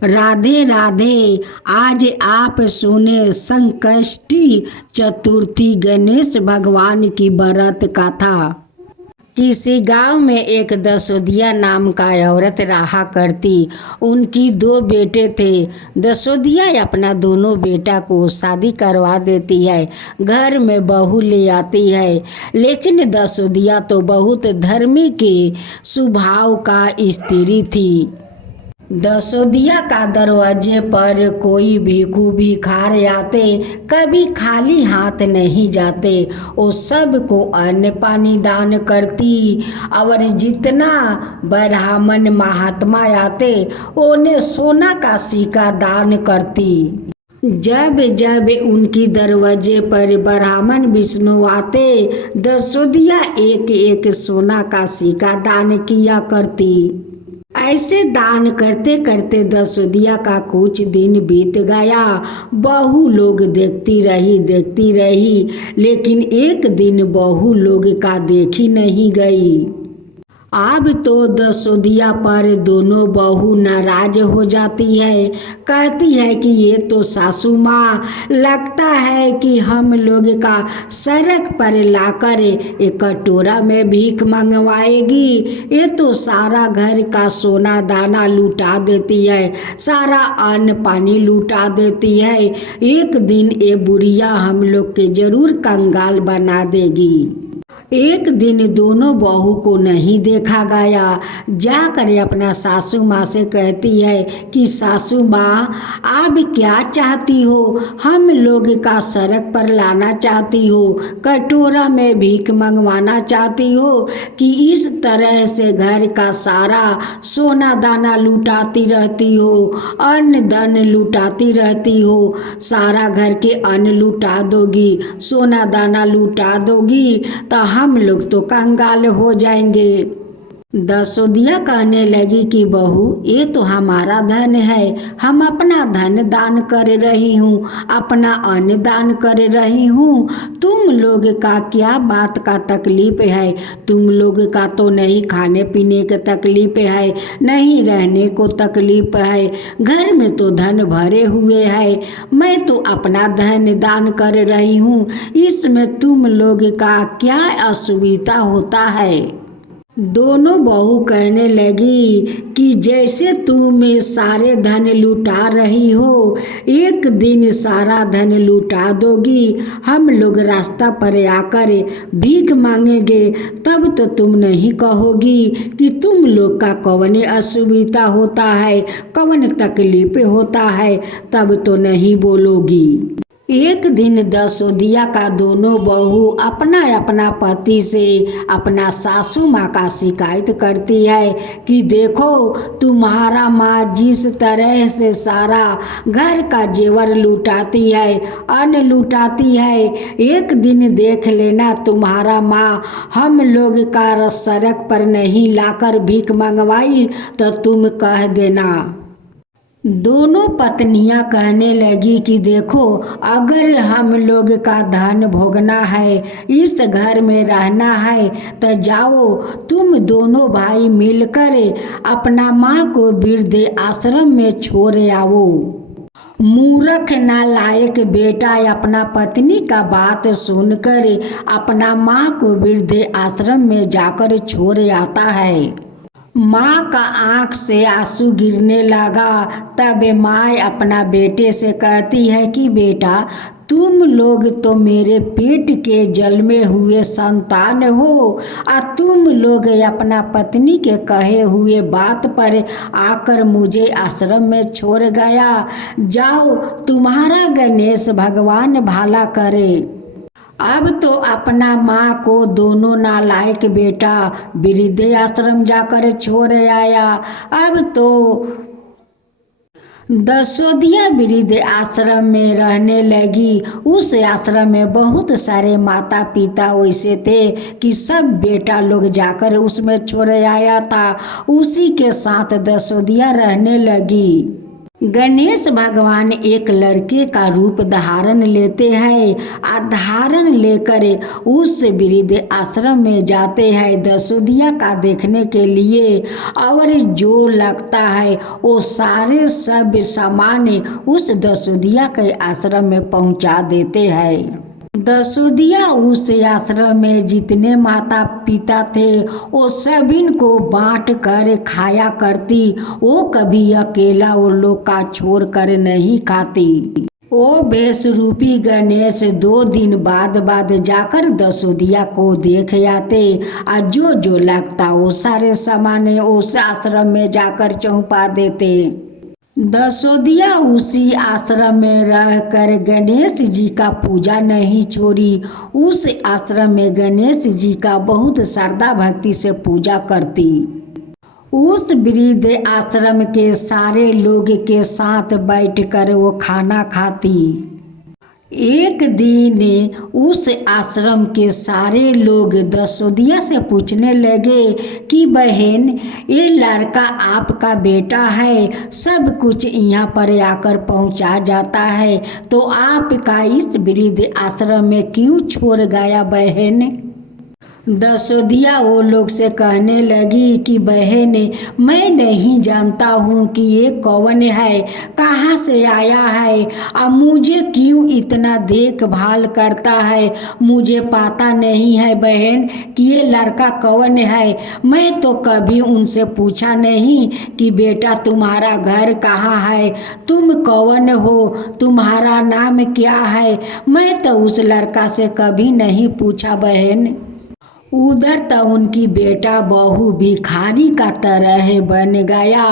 राधे राधे। आज आप सुने संकष्टी चतुर्थी गणेश भगवान की व्रत कथा। किसी गांव में एक दसोदिया नाम का औरत रहा करती। उनकी दो बेटे थे। दसोदिया अपना दोनों बेटा को शादी करवा देती है, घर में बहू ले आती है। लेकिन दसोदिया तो बहुत धर्मी के स्वभाव का स्त्री थी। दसोदिया का दरवाजे पर कोई भिखू भिखार आते, कभी खाली हाथ नहीं जाते। वो सबको अन्न पानी दान करती और जितना ब्राह्मण महात्मा आते उन्हें सोना का सिक्का दान करती। जब जब उनकी दरवाजे पर ब्राह्मण विष्णु आते, दसोदिया एक एक सोना का सिक्का दान किया करती। ऐसे दान करते करते दसोदिया का कुछ दिन बीत गया। बहू लोग देखती रही, लेकिन एक दिन बहू लोग का देखी नहीं गई। अब तो दसोदिया पर दोनों बहू नाराज हो जाती है। कहती है कि ये तो सासू माँ, लगता है कि हम लोग का सड़क पर लाकर एक कटोरा में भीख मंगवाएगी। ये तो सारा घर का सोना दाना लुटा देती है, सारा अन्न पानी लुटा देती है। एक दिन ये बुढ़िया हम लोग के जरूर कंगाल बना देगी। एक दिन दोनों बहू को नहीं देखा गया। जाकर अपना सासू माँ से कहती है कि सासू माँ, आप क्या चाहती हो? हम लोग का सड़क पर लाना चाहती हो, कटोरा में भीख मंगवाना चाहती हो कि इस तरह से घर का सारा सोना दाना लुटाती रहती हो, अन्न धन लुटाती रहती हो, सारा घर के अन्न लुटा दोगी, सोना दाना लुटा दोगी तो हम लोग तो कंगाल हो जाएंगे। दसोदिया कहने लगी कि बहू, ये तो हमारा धन है, हम अपना धन दान कर रही हूँ, अपना अन्न दान कर रही हूँ। तुम लोग का क्या बात का तकलीफ है? तुम लोग का तो नहीं खाने पीने के तकलीफ है, नहीं रहने को तकलीफ है, घर में तो धन भरे हुए है। मैं तो अपना धन दान कर रही हूँ, इसमें तुम लोग का क्या असुविधा होता है? दोनों बहू कहने लगी कि जैसे तुम सारे धन लुटा रही हो, एक दिन सारा धन लुटा दोगी, हम लोग रास्ता पर आकर भीख मांगेंगे, तब तो तुम नहीं कहोगी कि तुम लोग का कौन असुविधा होता है, कौन तकलीफ होता है, तब तो नहीं बोलोगी। एक दिन दसोदिया का दोनों बहू अपना अपना पति से अपना सासू माँ का शिकायत करती है कि देखो, तुम्हारा माँ जिस तरह से सारा घर का जेवर लुटाती है, अन्न लुटाती है, एक दिन देख लेना तुम्हारा माँ हम लोग का सड़क पर नहीं लाकर भीख मंगवाई तो तुम कह देना। दोनों पत्नियां कहने लगी कि देखो, अगर हम लोग का धन भोगना है, इस घर में रहना है, तो जाओ तुम दोनों भाई मिलकर अपना माँ को वृद्ध आश्रम में छोड़ आओ। मूर्ख नालायक बेटा अपना पत्नी का बात सुनकर अपना माँ को वृद्ध आश्रम में जाकर छोड़ आता है। माँ का आँख से आंसू गिरने लगा। तब माँ अपना बेटे से कहती है कि बेटा, तुम लोग तो मेरे पेट के जन्मे हुए संतान हो और तुम लोग अपना पत्नी के कहे हुए बात पर आकर मुझे आश्रम में छोड़ गया। जाओ, तुम्हारा गणेश भगवान भला करे। अब तो अपना माँ को दोनों नालायक बेटा वृद्ध आश्रम जाकर छोड़ आया। अब तो दसोदिया वृद्ध आश्रम में रहने लगी। उस आश्रम में बहुत सारे माता पिता वैसे थे कि सब बेटा लोग जाकर उसमें छोड़ आया था। उसी के साथ दसोदिया रहने लगी। गणेश भगवान एक लड़के का रूप धारण लेते हैं। धारण लेकर उस वृद्ध आश्रम में जाते हैं दसोदिया का देखने के लिए, और जो लगता है वो सारे सब सामान उस दसोदिया के आश्रम में पहुंचा देते हैं। दसोदिया उस आश्रम में जितने माता पिता थे वो सभी को बांट कर खाया करती। वो कभी अकेला वो लोग का छोड़ कर नहीं खाती। वो बेसरूपी गणेश 2 दिन बाद जाकर दसोदिया को देख आते, और जो लगता वो सारे सामान उस आश्रम में जाकर चौंपा देते। दसोदिया उसी आश्रम में रहकर गणेश जी का पूजा नहीं छोड़ी। उस आश्रम में गणेश जी का बहुत श्रद्धा भक्ति से पूजा करती। उस वृद्ध आश्रम के सारे लोग के साथ बैठकर वो खाना खाती। एक दिन उस आश्रम के सारे लोग दसोदिया से पूछने लगे कि बहन, ये लड़का आपका बेटा है, सब कुछ यहाँ पर आकर पहुँचा जाता है, तो आपका इस वृद्ध आश्रम में क्यों छोड़ गया बहन? दसोदिया वो लोग से कहने लगी कि बहन, मैं नहीं जानता हूँ कि ये कौन है, कहाँ से आया है, और मुझे क्यों इतना देखभाल करता है। मुझे पता नहीं है बहन कि ये लड़का कौन है। मैं तो कभी उनसे पूछा नहीं कि बेटा तुम्हारा घर कहाँ है, तुम कौन हो, तुम्हारा नाम क्या है। मैं तो उस लड़का से कभी नहीं पूछा बहन। उधर तो उनकी बेटा बहू भिखारी का तरह बन गया।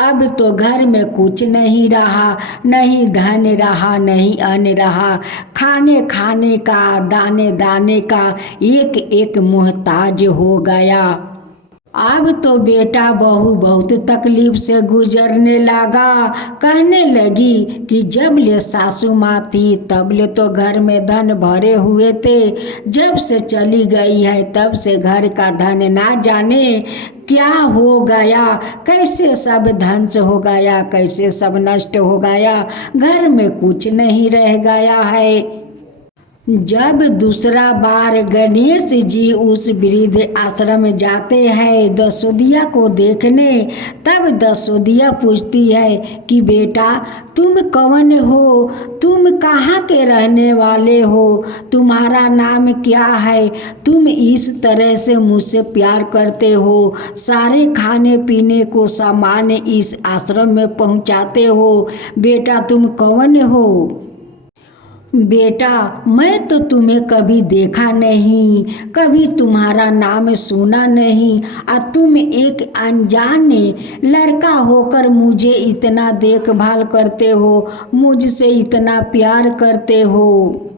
अब तो घर में कुछ नहीं रहा, नहीं धन रहा, नहीं अन्न रहा। खाने खाने का, दाने दाने का एक एक मोहताज हो गया। अब तो बेटा बहू बहुत तकलीफ से गुजरने लगा। कहने लगी कि जब ले सासू माँ थी तब ले तो घर में धन भरे हुए थे, जब से चली गई है तब से घर का धन ना जाने क्या हो गया, कैसे सब ध्वंस हो गया, कैसे सब नष्ट हो गया, घर में कुछ नहीं रह गया है। जब दूसरा बार गणेश जी उस वृद्ध आश्रम जाते हैं दसोदिया को देखने, तब दसोदिया पूछती है कि बेटा तुम कौन हो, तुम कहाँ के रहने वाले हो, तुम्हारा नाम क्या है, तुम इस तरह से मुझसे प्यार करते हो, सारे खाने पीने को सामान इस आश्रम में पहुँचाते हो, बेटा तुम कौन हो? बेटा मैं तो तुम्हें कभी देखा नहीं, कभी तुम्हारा नाम सुना नहीं, और तुम एक अनजाने लड़का होकर मुझे इतना देखभाल करते हो, मुझसे इतना प्यार करते हो।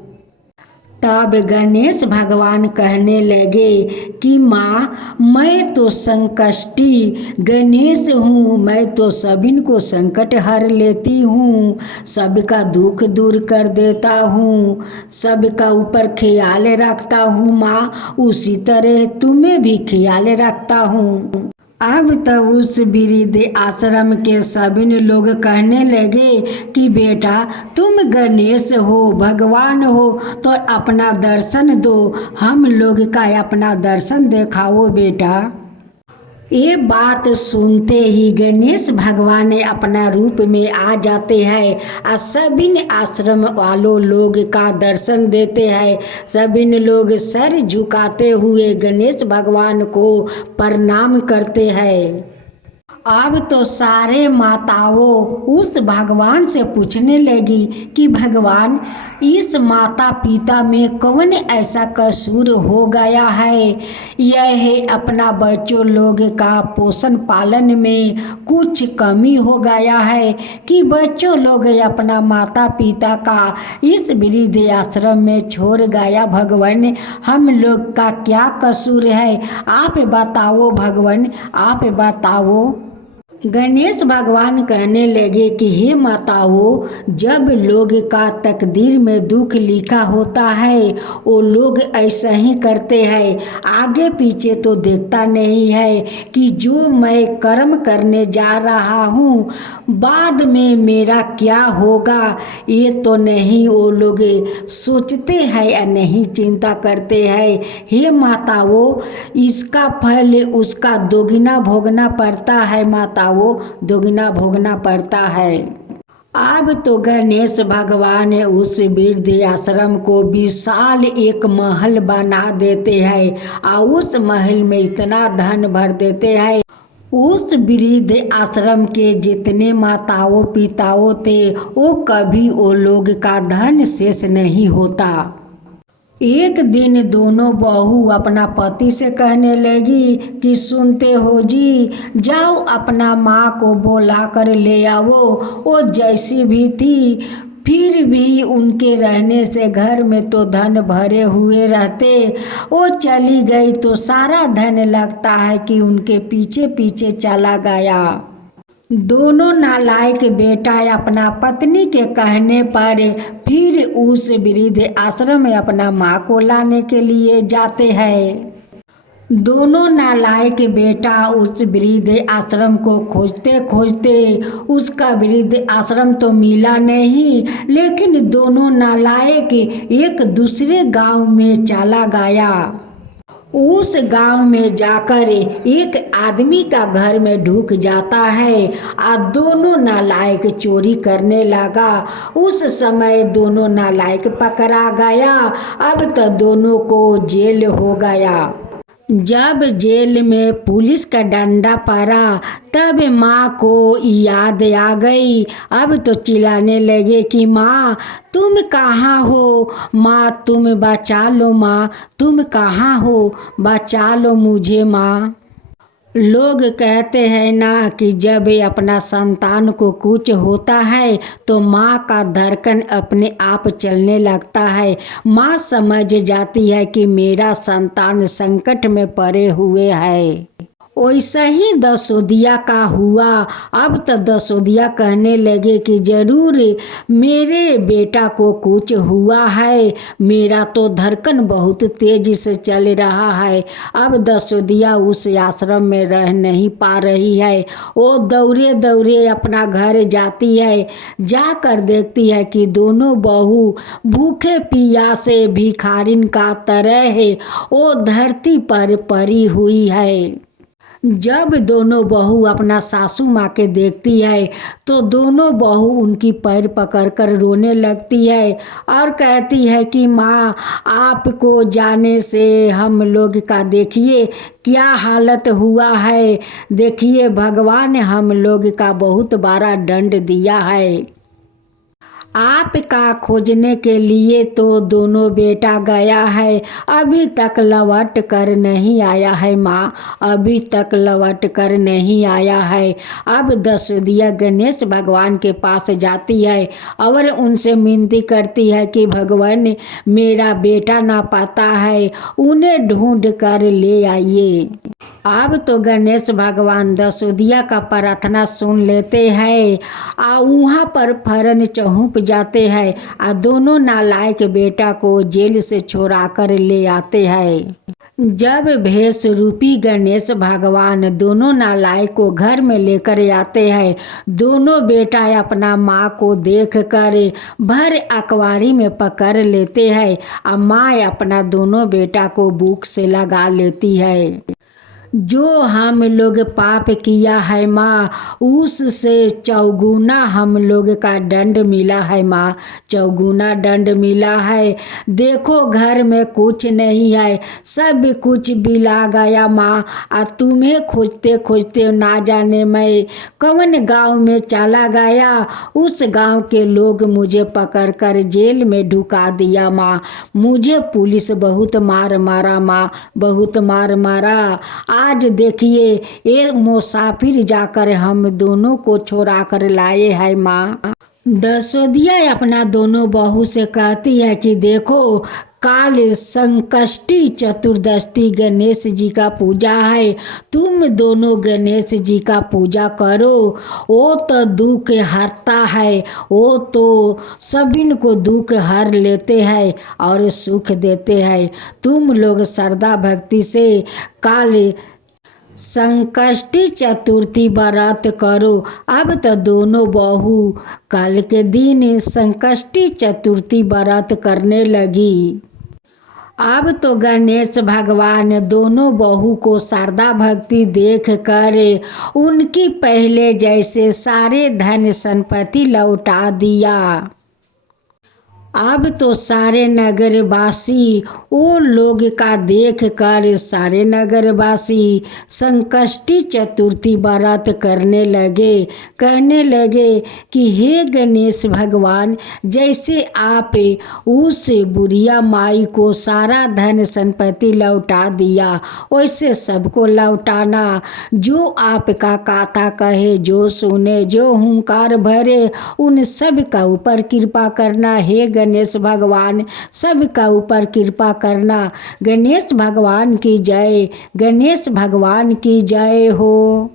तब गणेश भगवान कहने लगे कि माँ, मैं तो संकष्टी गणेश हूँ, मैं तो सभी को संकट हर लेती हूँ, सबका दुख दूर कर देता हूँ, सबका ऊपर ख्याल रखता हूँ माँ, उसी तरह तुम्हें भी ख्याल रखता हूँ। अब तो उस वृद्ध आश्रम के सभी लोग कहने लगे कि बेटा तुम गणेश हो, भगवान हो, तो अपना दर्शन दो, हम लोग का अपना दर्शन दिखाओ बेटा। ये बात सुनते ही गणेश भगवान अपना रूप में आ जाते हैं और सभी आश्रम वालों लोग का दर्शन देते हैं। सभी लोग सर झुकाते हुए गणेश भगवान को प्रणाम करते हैं। अब तो सारे माताओं उस भगवान से पूछने लगी कि भगवान, इस माता पिता में कौन ऐसा कसूर हो गया है, यह अपना बच्चों लोग का पोषण पालन में कुछ कमी हो गया है कि बच्चों लोग अपना माता पिता का इस वृद्ध आश्रम में छोड़ गया। भगवान हम लोग का क्या कसूर है, आप बताओ भगवान, आप बताओ। गणेश भगवान कहने लगे कि हे माताओं, जब लोग का तकदीर में दुख लिखा होता है वो लोग ऐसा ही करते हैं, आगे पीछे तो देखता नहीं है कि जो मैं कर्म करने जा रहा हूँ बाद में मेरा क्या होगा, ये तो नहीं वो लोग सोचते हैं या नहीं चिंता करते हैं। हे माताओं, इसका फल उसका दोगुना भोगना पड़ता है, माताओं दोगुना भोगना पड़ता है। अब तो गणेश भगवान उस वृद्ध आश्रम को विशाल एक महल बना देते हैं और उस महल में इतना धन भर देते हैं, उस वृद्ध आश्रम के जितने माताओं पिताओं थे वो कभी वो लोग का धन शेष नहीं होता। एक दिन दोनों बहू अपना पति से कहने लगी कि सुनते हो जी, जाओ अपना माँ को बुला कर ले आओ। वो जैसी भी थी फिर भी उनके रहने से घर में तो धन भरे हुए रहते, वो चली गई तो सारा धन लगता है कि उनके पीछे पीछे चला गया। दोनों नालायक बेटा अपना पत्नी के कहने पर फिर उस वृद्ध आश्रम में अपना माँ को लाने के लिए जाते हैं। दोनों नालायक बेटा उस वृद्ध आश्रम को खोजते खोजते उसका वृद्ध आश्रम तो मिला नहीं, लेकिन दोनों नालायक एक दूसरे गांव में चला गया। उस गांव में जाकर एक आदमी का घर में ढुक जाता है और दोनों नालायक चोरी करने लगा। उस समय दोनों नालायक पकड़ा गया। अब तो दोनों को जेल हो गया। जब जेल में पुलिस का डंडा पड़ा तब माँ को याद आ गई। अब तो चिल्लाने लगे कि माँ तुम कहाँ हो, माँ तुम बचा लो, माँ तुम कहाँ हो, बचा लो मुझे माँ। लोग कहते हैं ना कि जब अपना संतान को कुछ होता है तो माँ का धड़कन अपने आप चलने लगता है। माँ समझ जाती है कि मेरा संतान संकट में पड़े हुए है। वैसा ही दसोदिया का हुआ। अब तो दसोदिया कहने लगे कि जरूर मेरे बेटा को कुछ हुआ है, मेरा तो धड़कन बहुत तेजी से चल रहा है। अब दसोदिया उस आश्रम में रह नहीं पा रही है, वो दौड़े दौड़े अपना घर जाती है। जाकर देखती है कि दोनों बहू भूखे पियासे भिखारिन का तरह वो धरती पर पड़ी हुई है। जब दोनों बहू अपना सासू माँ के देखती है तो दोनों बहू उनकी पैर पकड़कर रोने लगती है और कहती है कि माँ आपको जाने से हम लोग का देखिए क्या हालत हुआ है, देखिए भगवान हम लोग का बहुत बड़ा दंड दिया है। आपका खोजने के लिए तो दोनों बेटा गया है, अभी तक लौट कर नहीं आया है माँ, अभी तक लौट कर नहीं आया है। अब दसोदिया गणेश भगवान के पास जाती है और उनसे विनती करती है कि भगवान मेरा बेटा ना पाता है, उन्हें ढूंढ कर ले आइए। अब तो गणेश भगवान दसोदिया का प्रार्थना सुन लेते हैं और वहाँ पर फरन चौंक जाते हैं और दोनों नालायक बेटा को जेल से छोड़ा कर ले आते हैं। जब भेष रूपी गणेश भगवान दोनों नालायक को घर में लेकर आते हैं, दोनों बेटा अपना माँ को देख कर भर अकवारी में पकड़ लेते हैं और माँ अपना दोनों बेटा को बुक से लगा लेती है। जो हम लोग पाप किया है माँ उससे चौगुना हम लोग का दंड मिला है माँ, चौगुना दंड मिला है। देखो घर में कुछ नहीं है, सब कुछ बिला गया माँ, और तुम्हें खोजते खोजते ना जाने मैं कौन गांव में चला गया, उस गांव के लोग मुझे पकड़कर जेल में ढुका दिया माँ। मुझे पुलिस बहुत मार मारा माँ, बहुत मार मारा। आज देखिए ये मुसाफिर जाकर हम दोनों को छोड़ा कर लाए हैं माँ। दसोदिया अपना दोनों बहू से कहती है कि देखो काल संकष्टी चतुर्दशी गणेश जी का पूजा है। तुम दोनों गणेश जी का पूजा करो। वो तो दुख हरता है, वो तो सभी को दुख हर लेते हैं और सुख देते हैं। तुम लोग श्रद्धा भक्ति से काल संकष्टी चतुर्थी व्रत करो। अब तो दोनों बहू कल के दिन संकष्टी चतुर्थी व्रत करने लगी। अब तो गणेश भगवान दोनों बहू को श्रद्धा भक्ति देख कर उनकी पहले जैसे सारे धन संपत्ति लौटा दिया। अब तो सारे नगरवासी वो लोग का देख कर सारे नगरवासी संकष्टी चतुर्थी व्रत करने लगे। कहने लगे कि हे गणेश भगवान, जैसे आप उस बुढ़िया माई को सारा धन संपत्ति लौटा दिया, वैसे सबको लौटाना। जो आपका कथा कहे, जो सुने, जो हुंकार भरे, उन सब का ऊपर कृपा करना। हे गणेश भगवान, सबका ऊपर कृपा करना। गणेश भगवान की जय, गणेश भगवान की जय हो।